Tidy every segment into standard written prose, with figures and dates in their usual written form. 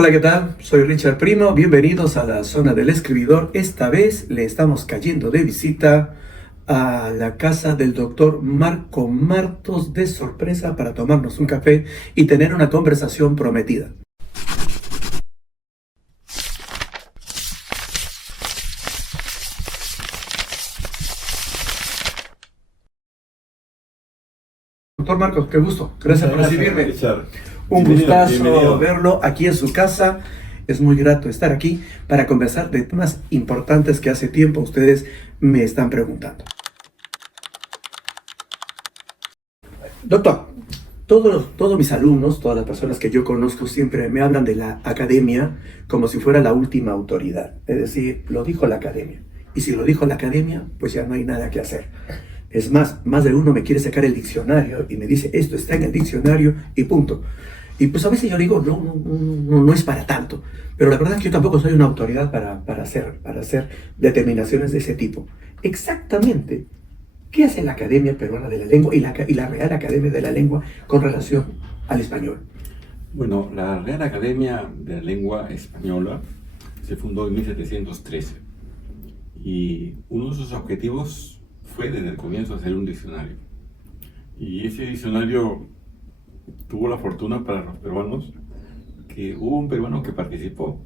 Hola, ¿qué tal? Soy Richard Primo, bienvenidos a la zona del escribidor. Esta vez le estamos cayendo de visita a la casa del doctor Marco Martos de sorpresa para tomarnos un café y tener una conversación prometida. Doctor Marcos, qué gusto. Gracias por recibirme. Richard. Un Bienvenido, gustazo bienvenido. verlo aquí en su casa. Es muy grato estar aquí para conversar de temas importantes que hace tiempo ustedes me están preguntando. Doctor, todos mis alumnos, todas las personas que yo conozco siempre me hablan de la academia como si fuera la última autoridad. Es decir, lo dijo la academia. Y si lo dijo la academia, pues ya no hay nada que hacer. Es más de uno me quiere sacar el diccionario y me dice, esto está en el diccionario y punto. Y pues a veces yo digo, no es para tanto. Pero la verdad es que yo tampoco soy una autoridad para hacer determinaciones de ese tipo. Exactamente. ¿Qué hace la Academia Peruana de la Lengua y la Real Academia de la Lengua con relación al español? Bueno, la Real Academia de la Lengua Española se fundó en 1713 y uno de sus objetivos fue desde el comienzo hacer un diccionario. Y ese diccionario tuvo la fortuna para los peruanos que hubo un peruano que participó,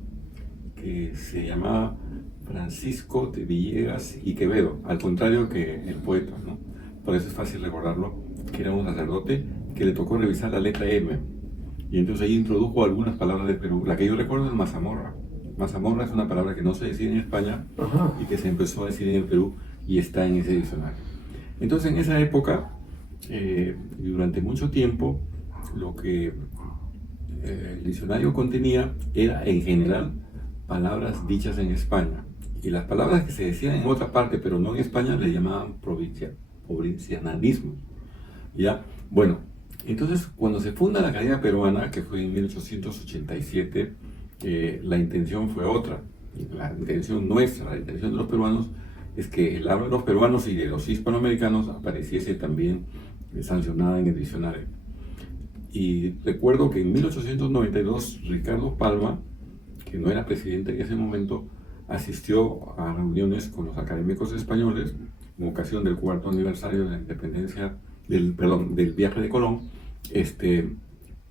que se llamaba Francisco de Villegas y Quevedo, al contrario que el poeta, ¿no? Por eso es fácil recordarlo, que era un sacerdote que le tocó revisar la letra M. Y entonces ahí introdujo algunas palabras de Perú. La que yo recuerdo es mazamorra. Mazamorra es una palabra que no se decía en España y que se empezó a decir en el Perú y está en ese diccionario. Entonces en esa época, y durante mucho tiempo, lo que el diccionario contenía era en general palabras dichas en España. Y las palabras que se decían en otra parte, pero no en España, le llamaban provincianalismo. ¿Ya? Bueno, entonces cuando se funda la Academia Peruana, que fue en 1887, la intención fue otra. La intención nuestra, la intención de los peruanos, es que el habla de los peruanos y de los hispanoamericanos apareciese también sancionada en el diccionario. Y recuerdo que en 1892 Ricardo Palma, que no era presidente en ese momento, asistió a reuniones con los académicos españoles en ocasión del 4º aniversario de la independencia, del viaje de Colón,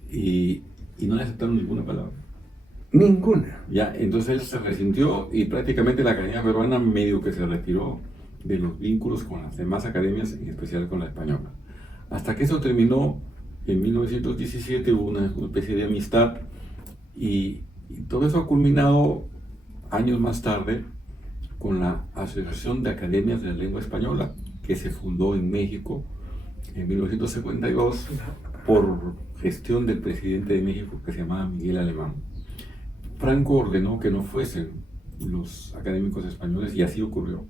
y no le aceptaron ninguna palabra. Ninguna. Ya, entonces él se resintió y prácticamente la Academia Peruana medio que se retiró de los vínculos con las demás academias, en especial con la española. Hasta que eso terminó en 1917, hubo una especie de amistad y todo eso ha culminado años más tarde con la Asociación de Academias de la Lengua Española, que se fundó en México en 1952 por gestión del presidente de México, que se llamaba Miguel Alemán. Franco ordenó que no fuesen los académicos españoles y así ocurrió.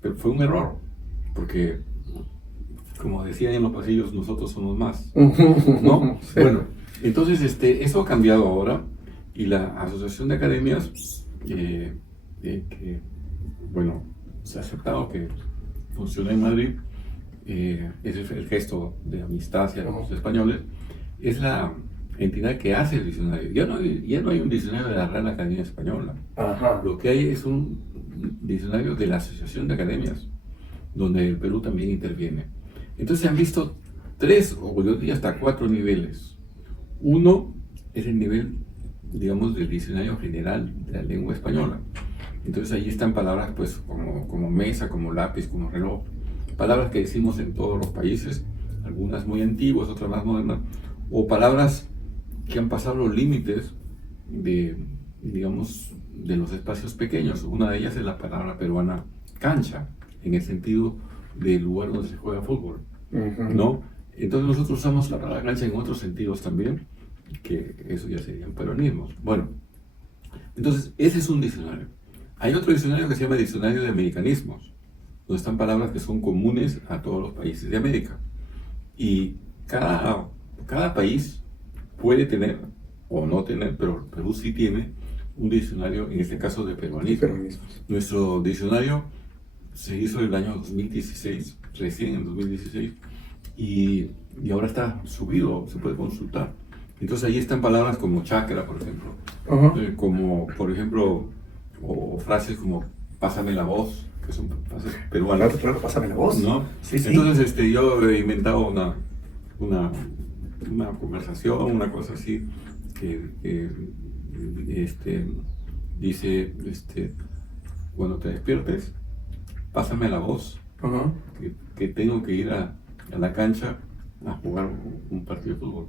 Pero fue un error, porque, como decían en los pasillos, nosotros somos más, ¿no? Sí. Bueno, entonces eso ha cambiado ahora y la Asociación de Academias, que, bueno, se ha aceptado que funciona en Madrid, ese es el gesto de amistad hacia los españoles, es la entidad que hace el diccionario. Ya no hay un diccionario de la Real Academia Española. Ajá. Lo que hay es un diccionario de la Asociación de Academias, donde el Perú también interviene. Entonces se han visto 3 o yo diría hasta 4 niveles. Uno es el nivel, digamos, del diccionario general de la lengua española. Entonces ahí están palabras pues como mesa, como lápiz, como reloj, palabras que decimos en todos los países, algunas muy antiguas, otras más modernas, o palabras que han pasado los límites de, digamos, de los espacios pequeños. Una de ellas es la palabra peruana cancha, en el sentido del lugar donde se juega fútbol, ¿no? Entonces nosotros usamos la palabra cancha en otros sentidos también, que eso ya serían peronismos. Bueno, entonces ese es un diccionario. Hay otro diccionario que se llama Diccionario de Americanismos, donde están palabras que son comunes a todos los países de América. Y cada país puede tener, o no tener, pero Perú sí tiene un diccionario, en este caso de peruanismo. Nuestro diccionario se hizo en el año 2016, recién en 2016, y ahora está subido, se puede consultar. Entonces ahí están palabras como chakra, por ejemplo, Ajá. como, por ejemplo, o frases como pásame la voz, que son frases Claro, peruanas, claro, pásame la voz. ¿no? Sí, sí. Entonces yo he inventado una, una conversación, una cosa así, que, dice, cuando te despiertes, pásame la voz, Ajá. que tengo que ir a la cancha a jugar un partido de fútbol.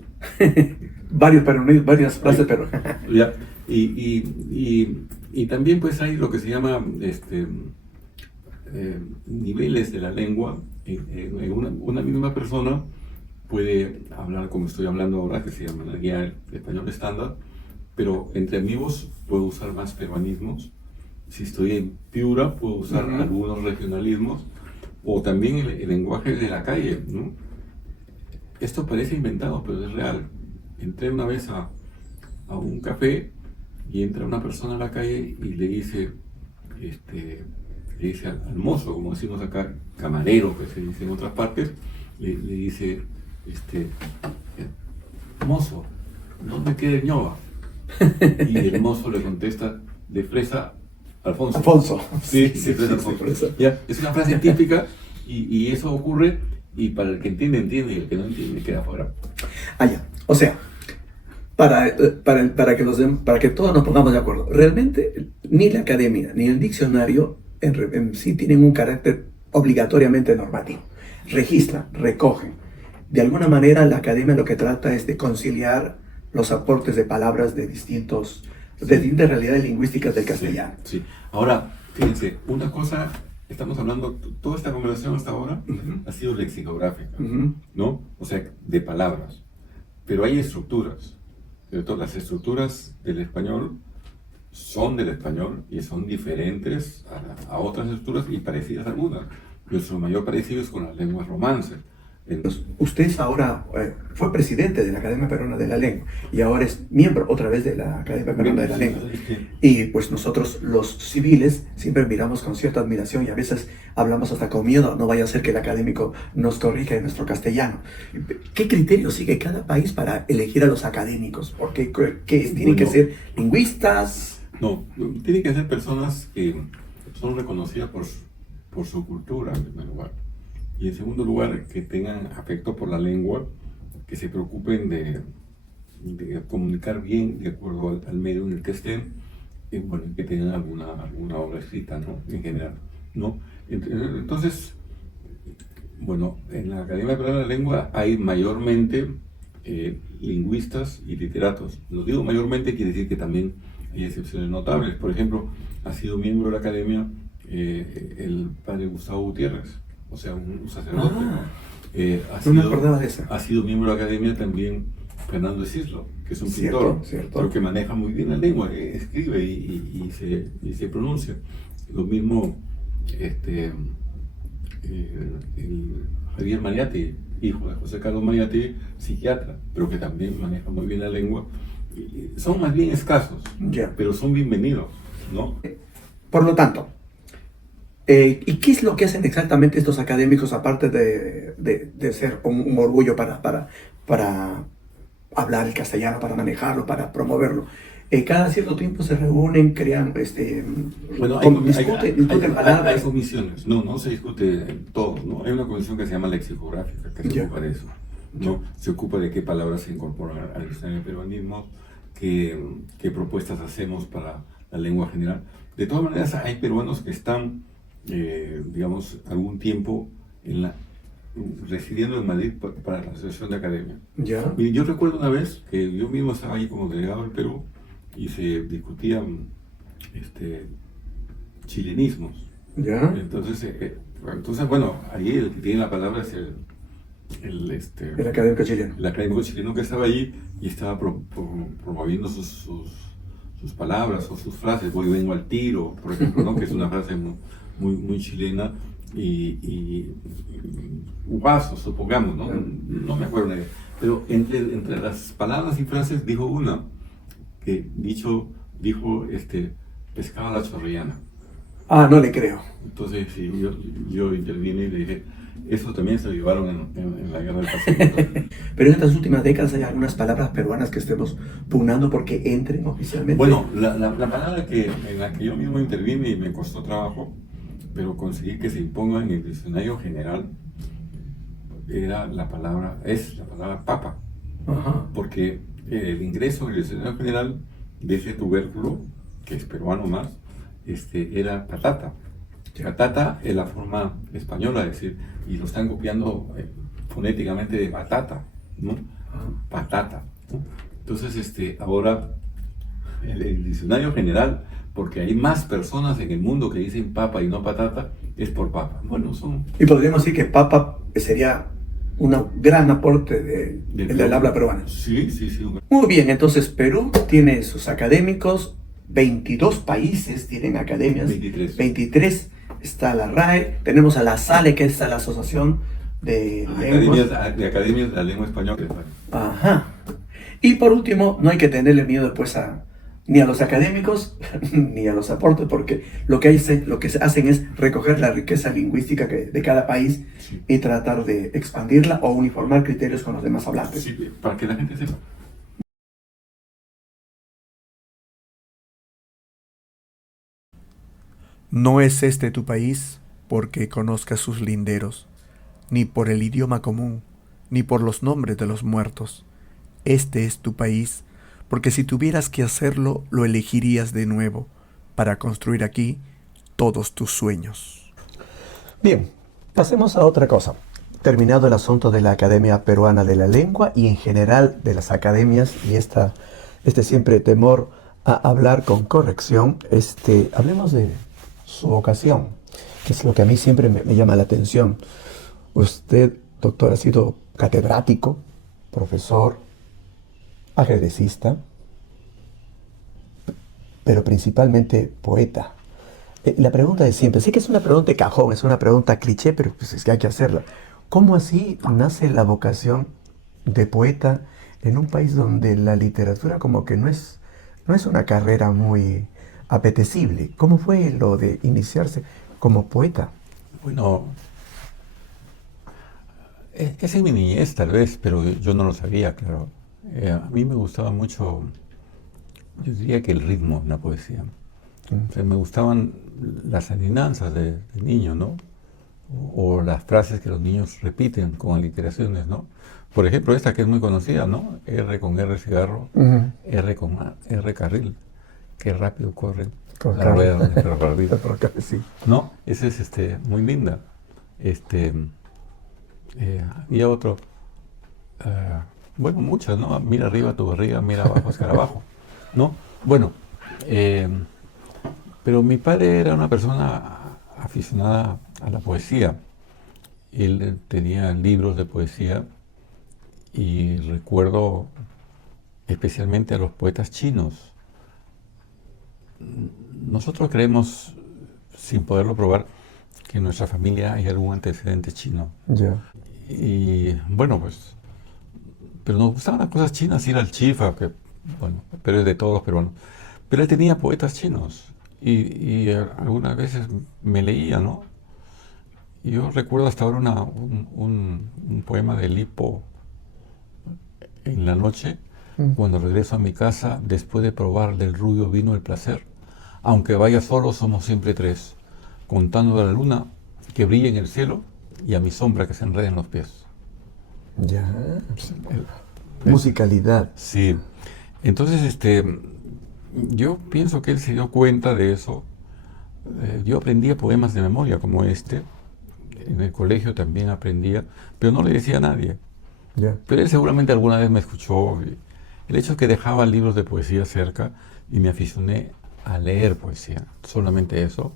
Varias frases, pero... Ya. Y también pues hay lo que se llama niveles de la lengua. En una misma persona puede hablar como estoy hablando ahora, que se llama la guía del español estándar, pero entre amigos puedo usar más peruanismos. Si estoy en Piura puedo usar Ujú. algunos regionalismos, o también el lenguaje de la calle, ¿no? Esto parece inventado, pero es real. Entré una vez a un café y entra una persona a la calle y le dice al mozo, como decimos acá, camarero, que se dice en otras partes, le dice, mozo, ¿dónde queda el ñoba? Y el mozo le contesta, de fresa, Alfonso. Alfonso. Sí, Sí, de fresa, sí, Alfonso. fresa. Ya, es una frase típica y eso ocurre, y para el que entiende, entiende, y el que no entiende, queda fuera. Ah, ya. O sea, para que todos nos pongamos de acuerdo, realmente ni la academia ni el diccionario en sí tienen un carácter obligatoriamente normativo. Registran, recogen. De alguna manera la academia lo que trata es de conciliar los aportes de palabras de distintas realidades lingüísticas del castellano. Sí, sí. Ahora, fíjense, una cosa, estamos hablando, toda esta conversación hasta ahora Ujú. ha sido lexicográfica, Ujú. ¿no? O sea, de palabras. Pero hay estructuras. ¿Cierto? Las estructuras del español son del español y son diferentes a otras estructuras y parecidas a algunas. Nuestro mayor parecido es con las lenguas romances. Usted ahora fue presidente de la Academia Peruana de la Lengua y ahora es miembro otra vez de la Academia Peruana de la Lengua. Y pues nosotros los civiles siempre miramos con cierta admiración y a veces hablamos hasta con miedo, no vaya a ser que el académico nos corrija en nuestro castellano. ¿Qué criterio sigue cada país para elegir a los académicos? Porque tienen que ser lingüistas. No, tienen que ser personas que son reconocidas por su cultura, en primer lugar. Y en segundo lugar, que tengan afecto por la lengua, que se preocupen de comunicar bien de acuerdo al medio en el que estén, y bueno, que tengan alguna obra escrita, ¿no? En general, ¿no? Entonces, bueno, en la Academia Peruana de la Lengua hay mayormente lingüistas y literatos. Lo digo mayormente, quiere decir que también hay excepciones notables. Por ejemplo, ha sido miembro de la Academia el padre Gustavo Gutiérrez, o sea, un sacerdote. No me acordaba de eso. Ha sido miembro de la Academia también Fernando de Cislo, que es un pintor, pero que maneja muy bien la lengua, escribe y se pronuncia. Lo mismo el Javier Mariátegui, hijo de José Carlos Mariátegui, psiquiatra, pero que también maneja muy bien la lengua. Son más bien escasos, pero son bienvenidos, ¿no? Por lo tanto, ¿y qué es lo que hacen exactamente estos académicos, aparte de ser un orgullo para hablar el castellano, para manejarlo, para promoverlo? Cada cierto tiempo se reúnen, crean, bueno, discuten palabras. Hay comisiones, no se discute todo, ¿no? Hay una comisión que se llama lexicográfica, que se ocupa de eso, ¿no? Se ocupa de qué palabras se incorporan al diccionario de peruanismo, qué propuestas hacemos para la lengua general. De todas maneras, hay peruanos que están, digamos, algún tiempo residiendo en Madrid para la Asociación de Academia. ¿Ya? Y yo recuerdo una vez que yo mismo estaba ahí como delegado del Perú y se discutían chilenismos. ¿Ya? Entonces, bueno, ahí el que tiene la palabra es El académico chileno. El académico chileno que estaba allí y estaba promoviendo sus palabras o sus frases. Voy y vengo al tiro, por ejemplo, ¿no? Que es una frase muy chilena. Y Uvazo, supongamos, ¿no? No me acuerdo, pero entre las palabras y frases dijo una que dijo pescado a la chorrillana. Ah, no le creo. Entonces, sí, yo intervine y le dije, eso también se lo llevaron en la guerra del Pacífico. Pero en estas últimas décadas hay algunas palabras peruanas que estemos pugnando porque entren oficialmente. Bueno, la palabra en la que yo mismo intervine y me costó trabajo, pero conseguí que se imponga en el diccionario general, es la palabra papa, Ajá. porque el ingreso en el diccionario general de ese tubérculo, que es peruano más, era patata. Patata es la forma española de decir, y lo están copiando fonéticamente de batata, ¿no? Patata, ¿no? Entonces, ahora el diccionario general, porque hay más personas en el mundo que dicen papa y no patata, es por papa. Bueno, son Y podríamos decir que papa sería un gran aporte del habla peruana. Sí, sí, sí. Muy bien, entonces Perú tiene sus académicos, 22 países tienen academias, 23. 23 está la RAE, tenemos a la SALE, que es la Asociación de Lenguas. Academias de la Lengua Española. Ajá. Y por último, no hay que tenerle miedo después ni a los académicos ni a los aportes, porque lo que se hacen es recoger la riqueza lingüística de cada país Sí. y tratar de expandirla o uniformar criterios con los demás hablantes. Sí, para que la gente sepa. No es este tu país porque conozcas sus linderos, ni por el idioma común, ni por los nombres de los muertos. Este es tu país porque si tuvieras que hacerlo, lo elegirías de nuevo para construir aquí todos tus sueños. Bien, pasemos a otra cosa. Terminado el asunto de la Academia Peruana de la Lengua y en general de las academias y este siempre temor a hablar con corrección, hablemos de su vocación, que es lo que a mí siempre me llama la atención. Usted, doctor, ha sido catedrático, profesor, ajedrecista, pero principalmente poeta. La pregunta de siempre, sé que es una pregunta de cajón, es una pregunta cliché, pero pues es que hay que hacerla. ¿Cómo así nace la vocación de poeta en un país donde la literatura como que no es una carrera muy apetecible? ¿Cómo fue lo de iniciarse como poeta? Bueno, es en mi niñez tal vez, pero yo no lo sabía, claro. A mí me gustaba mucho, yo diría que el ritmo de la poesía. O sea, me gustaban las adivinanzas de niño, ¿no? O las frases que los niños repiten con aliteraciones, ¿no? Por ejemplo, esta que es muy conocida, ¿no? R con R cigarro, R con R carril, qué rápido corre la rueda del ferrocarril. Sí. ¿No? Esa es muy linda. Había otro, bueno, muchas, ¿no? Mira arriba tu barriga, mira abajo escarabajo, ¿no? Bueno, pero mi padre era una persona aficionada a la poesía. Él tenía libros de poesía y recuerdo especialmente a los poetas chinos. Nosotros creemos, sin poderlo probar, que en nuestra familia hay algún antecedente chino. Ya. Y bueno, pues, pero nos gustaban las cosas chinas, ir al Chifa, que bueno, pero es de todos los peruanos. Pero él tenía poetas chinos y algunas veces me leía, ¿no? Y yo recuerdo hasta ahora un poema de Lipo en la noche, cuando regreso a mi casa después de probar del rubio vino el placer. Aunque vaya solo, somos siempre tres, contando de la luna que brilla en el cielo y a mi sombra que se enreda en los pies. Ya. Musicalidad. Sí. Entonces, yo pienso que él se dio cuenta de eso. Yo aprendía poemas de memoria como este. En el colegio también aprendía, pero no le decía a nadie. Ya. Pero él seguramente alguna vez me escuchó. El hecho es que dejaba libros de poesía cerca y me aficioné a leer poesía. Solamente eso.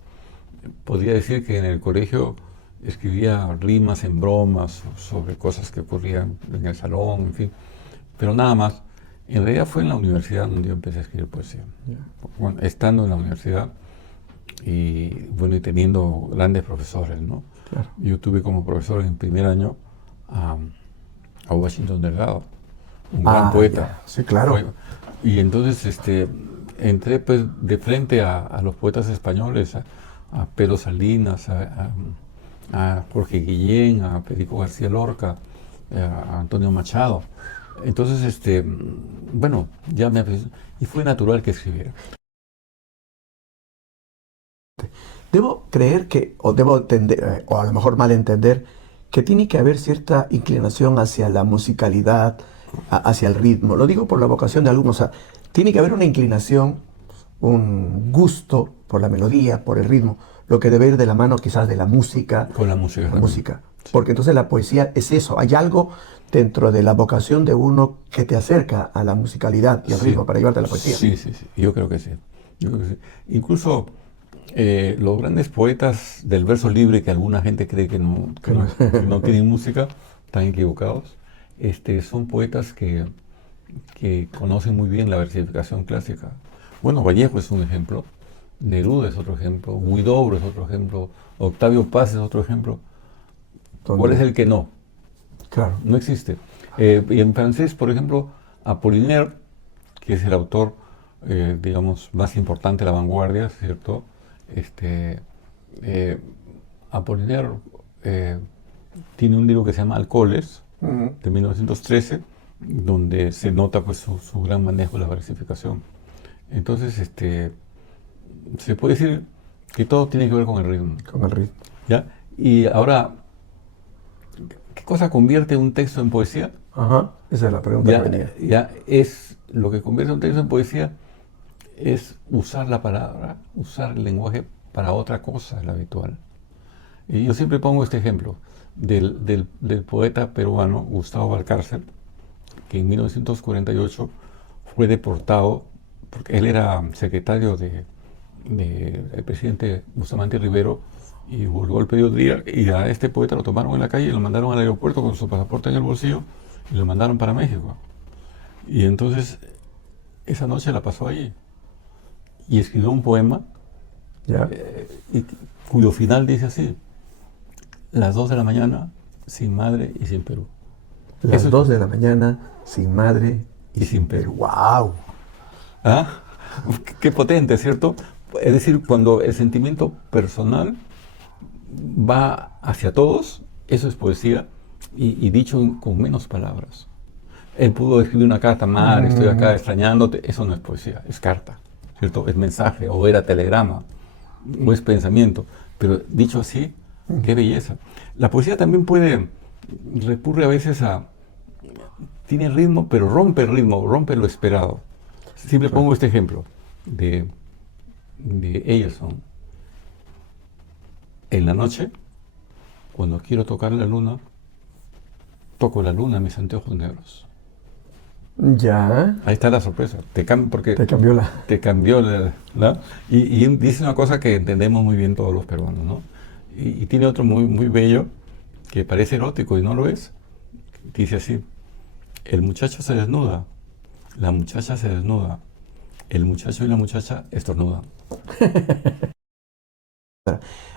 Podría decir que en el colegio escribía rimas en bromas sobre cosas que ocurrían en el salón, en fin. Pero nada más. En realidad fue en la universidad donde yo empecé a escribir poesía. Bueno, estando en la universidad y bueno, y teniendo grandes profesores, ¿no? Claro. Yo tuve como profesor en primer año a Washington Delgado, un gran poeta. Ya. Sí, claro. Y entonces entré pues de frente a los poetas españoles, a Pedro Salinas, a Jorge Guillén, a Federico García Lorca, a Antonio Machado. Entonces, bueno, ya me aficioné, y fue natural que escribiera. Debo creer que, o debo entender, o a lo mejor malentender, que tiene que haber cierta inclinación hacia la musicalidad, hacia el ritmo. Lo digo por la vocación de algunos. O sea, tiene que haber una inclinación, un gusto por la melodía, por el ritmo, lo que debe ir de la mano quizás de la música. Con la música La también. música. Porque entonces la poesía es eso. Hay algo dentro de la vocación de uno que te acerca a la musicalidad y al Sí. ritmo para llevarte a la poesía. Sí, sí, sí. Yo creo que sí. Yo creo que sí. Incluso los grandes poetas del verso libre, que alguna gente cree que no tienen música, están equivocados. Son poetas que conocen muy bien la versificación clásica. Bueno, Vallejo es un ejemplo, Neruda es otro ejemplo, Huidobro es otro ejemplo, Octavio Paz es otro ejemplo. ¿Cuál es el que no? Claro. No existe. Y en francés, por ejemplo, Apollinaire, que es el autor, digamos, más importante de la vanguardia, ¿cierto? Apollinaire tiene un libro que se llama Alcoholes, de 1913, donde se nota pues su gran manejo de la versificación. Entonces, se puede decir que todo tiene que ver con el ritmo. Con el ritmo. ¿Ya? Y ahora, ¿qué cosa convierte un texto en poesía? Ajá, esa es la pregunta que venía. Ya es lo que convierte un texto en poesía es usar la palabra, usar el lenguaje para otra cosa de la habitual. Y yo siempre pongo este ejemplo del poeta peruano Gustavo Valcárcel, que en 1948 fue deportado porque él era secretario del presidente Bustamante Rivero y volvió al mediodía y a este poeta lo tomaron en la calle y lo mandaron al aeropuerto con su pasaporte en el bolsillo y lo mandaron para México. Y entonces esa noche la pasó allí y escribió un poema ¿Ya? cuyo final dice así: las 2 de la mañana, sin madre y sin Perú. Las Eso- 2 de la mañana, sin madre Y sin Perú. ¡Wow! ¿Ah? Qué potente, ¿cierto? Es decir, cuando el sentimiento personal va hacia todos, eso es poesía, y dicho con menos palabras. Él pudo escribir una carta: Mar, estoy acá extrañándote. Eso no es poesía, es carta, ¿cierto? Es mensaje, o era telegrama, o es pensamiento. Pero dicho así, qué belleza. La poesía también recurre a veces tiene ritmo, pero rompe el ritmo, rompe lo esperado. Siempre pongo este ejemplo de Emerson. En la noche, cuando quiero tocar la luna, toco la luna en mis anteojos negros. Ya. Ahí está la sorpresa. Porque Te cambió la. te cambió y dice una cosa que entendemos muy bien todos los peruanos, ¿no? Y tiene otro muy, muy bello, que parece erótico y no lo es. Dice así: el muchacho se desnuda, la muchacha se desnuda, el muchacho y la muchacha estornudan.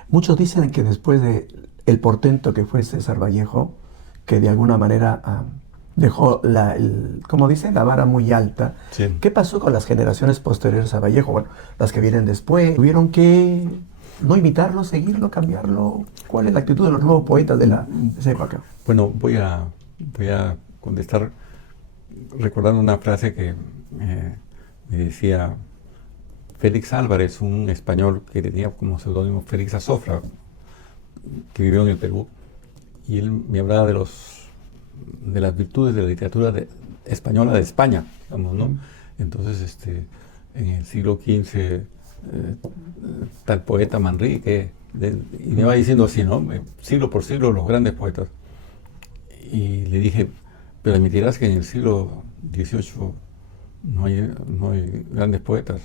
Muchos dicen que después de el portento que fue César Vallejo, que de alguna manera dejó como dice, la vara muy alta. Sí. ¿Qué pasó con las generaciones posteriores a Vallejo? Bueno, las que vienen después, ¿tuvieron que no imitarlo, seguirlo, cambiarlo? ¿Cuál es la actitud de los nuevos poetas de esa época? Bueno, voy a contestar recordando una frase que me decía Félix Álvarez, un español que tenía como seudónimo Félix Azofra, que vivió en el Perú, y él me hablaba de las virtudes de la literatura española de España, digamos, ¿no? Entonces, en el siglo XV, tal poeta Manrique, y me va diciendo así, ¿no? Siglo por siglo los grandes poetas. Y le dije, pero admitirás que en el siglo XVIII no hay grandes poetas.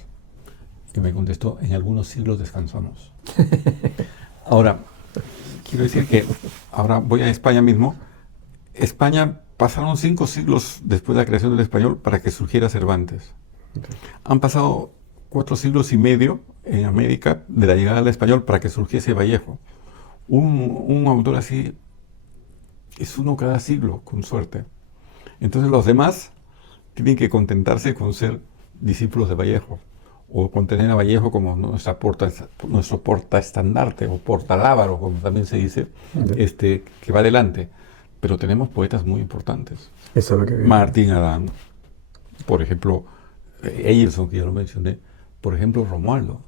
Y me contestó: en algunos siglos descansamos. Ahora, quiero decir que ahora voy a España mismo. España pasaron 5 siglos después de la creación del español para que surgiera Cervantes. Okay. Han pasado 4 siglos y medio en América de la llegada del español para que surgiese Vallejo. Un autor así es uno cada siglo, con suerte. Entonces los demás tienen que contentarse con ser discípulos de Vallejo o con tener a Vallejo como nuestro portaestandarte o portalábaro, como también se dice, que va adelante. Pero tenemos poetas muy importantes. Eso es lo que... Martín Adán, por ejemplo, Emerson, que ya lo mencioné, por ejemplo, Romualdo,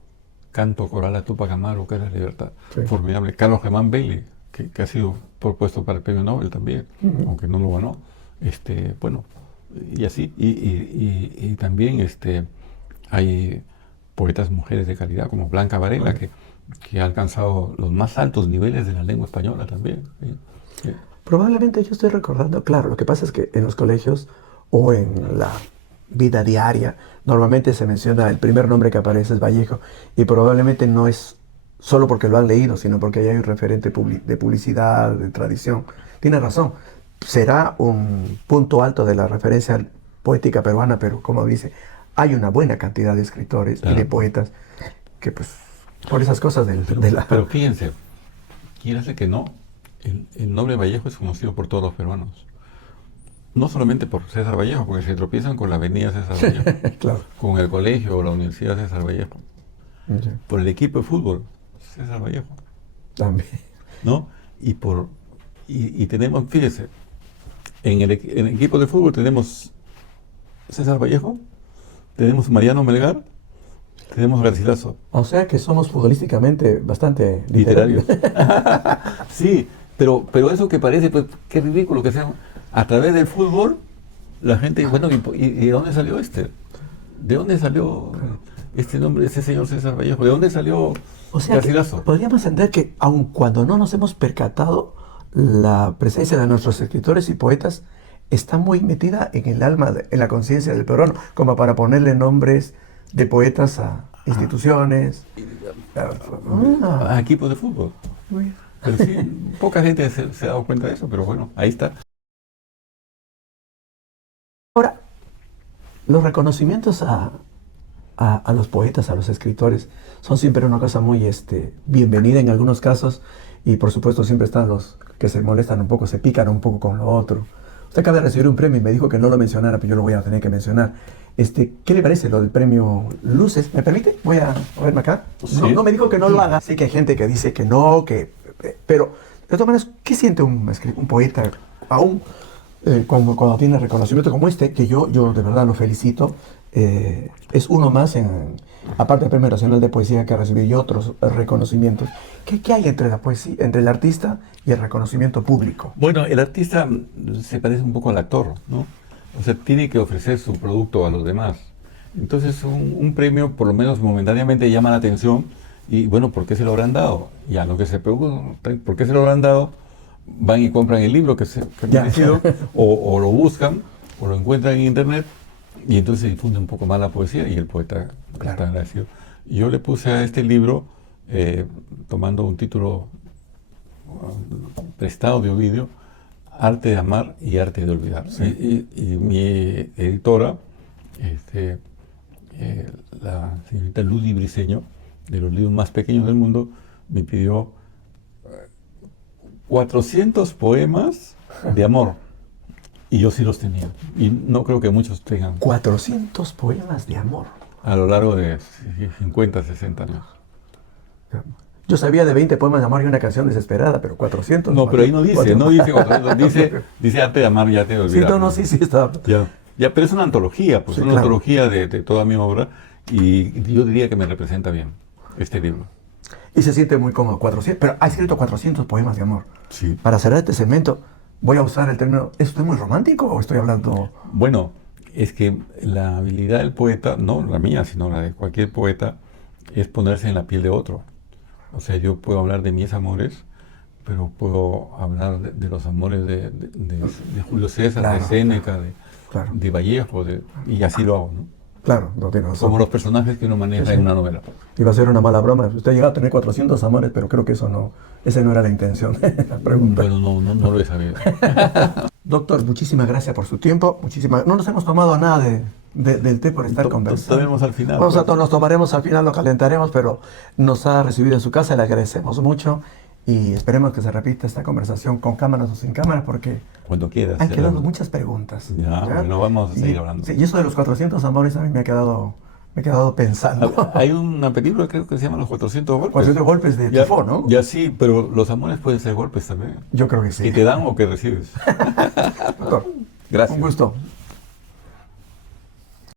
Canto Coral a Tupac Amaru, que es la libertad, formidable. Carlos Germán Bailey, que ha sido propuesto para el premio Nobel también, aunque no lo ganó. Bueno, y así. Y también hay poetas mujeres de calidad, como Blanca Varela, que ha alcanzado los más altos niveles de la lengua española también. ¿Sí? Probablemente yo estoy recordando, claro, lo que pasa es que en los colegios o en la vida diaria, normalmente se menciona el primer nombre que aparece es Vallejo, y probablemente no es solo porque lo han leído, sino porque hay un referente de publicidad, de tradición. Tiene razón, será un punto alto de la referencia poética peruana, pero como dice, hay una buena cantidad de escritores y de poetas que pues por esas cosas Pero fíjense, quién hace que no, el nombre Vallejo es conocido por todos los peruanos. No solamente por César Vallejo, porque se tropiezan con la avenida César Vallejo, claro. Con el colegio o la Universidad César Vallejo, por el equipo de fútbol César Vallejo. También. ¿No? Y tenemos, fíjese, en el equipo de fútbol tenemos César Vallejo, tenemos Mariano Melgar, tenemos Garcilaso. O sea que somos futbolísticamente bastante literarios. Sí, pero eso que parece, pues, qué ridículo que sea. A través del fútbol, la gente, bueno, ¿y de dónde salió este? ¿De dónde salió este nombre, ese señor César Vallejo? ¿De dónde salió Garcilaso? Podríamos entender que, aun cuando no nos hemos percatado, la presencia de nuestros escritores y poetas está muy metida en el alma, en la conciencia del peruano, como para ponerle nombres de poetas a instituciones, a equipos de fútbol. Pero sí, poca gente se ha dado cuenta de eso, pero bueno, ahí está. Ahora, los reconocimientos a los poetas, a los escritores, son siempre una cosa muy bienvenida en algunos casos, y por supuesto siempre están los que se molestan un poco, se pican un poco con lo otro. Usted acaba de recibir un premio y me dijo que no lo mencionara, pero yo lo voy a tener que mencionar. ¿Qué le parece lo del premio Luces? ¿Me permite? Voy a verme acá. Sí. No me dijo que no lo haga. Sí que hay gente que dice que no, pero de todas maneras, ¿qué siente un poeta aún cuando tiene reconocimiento como que yo de verdad lo felicito? Es uno más, aparte del Premio Nacional de Poesía que recibió y otros reconocimientos. ¿Qué hay entre la poesía, entre el artista y el reconocimiento público? Bueno, el artista se parece un poco al actor, ¿no? O sea, tiene que ofrecer su producto a los demás. Entonces, un premio, por lo menos momentáneamente, llama la atención. Y bueno, ¿por qué se lo habrán dado? Y a lo que se preguntan, ¿por qué se lo habrán dado? Van y compran el libro que han merecido, o lo buscan, o lo encuentran en internet, y entonces se difunde un poco más la poesía y el poeta está agradecido. Yo le puse a este libro, tomando un título prestado de Ovidio, Arte de amar y arte de olvidar. Sí. Y mi editora, la señorita Ludi Briceño, de los libros más pequeños del mundo, me pidió 400 poemas de amor. Y yo sí los tenía. Y no creo que muchos tengan. 400 poemas de amor. A lo largo de 50, 60 años. Yo sabía de 20 poemas de amor y una canción desesperada, pero 400... No, pero ahí no dice 400, dice arte de amar y arte de olvidar. Sí, está. Ya, pero es una antología, pues sí, una antología de toda mi obra, y yo diría que me representa bien este libro. Y se siente muy cómodo, 400, pero ha escrito 400 poemas de amor. Sí. Para cerrar este segmento, voy a usar el término, ¿es usted muy romántico o estoy hablando...? Bueno, es que la habilidad del poeta, no la mía, sino la de cualquier poeta, es ponerse en la piel de otro. O sea, yo puedo hablar de mis amores, pero puedo hablar de los amores de Julio César, de Séneca, de Vallejo, y así lo hago, ¿no? Claro, no tiene razón. Como los personajes que uno maneja en una novela. Iba a ser una mala broma. Usted ha llegado a tener 400 amores, pero creo que esa no era la intención de la pregunta. Bueno, no lo he sabido. Doctor, muchísimas gracias por su tiempo. No nos hemos tomado nada del té por estar conversando. Nos tomaremos al final. Nos tomaremos al final, lo calentaremos, pero nos ha recibido en su casa, le agradecemos mucho. Y esperemos que se repita esta conversación con cámaras o sin cámaras, porque cuando quieras, han quedado muchas preguntas. Ya, bueno, vamos a seguir hablando. Sí, y eso de los 400 amores a mí me ha quedado Me he quedado pensando. Hay una película, creo que se llama Los 400 golpes. 400 golpes de Ya, tifón, ¿no? ya sí, pero los amores pueden ser golpes también. Yo creo que sí. Que te dan o que recibes. Doctor, Gracias. un gusto.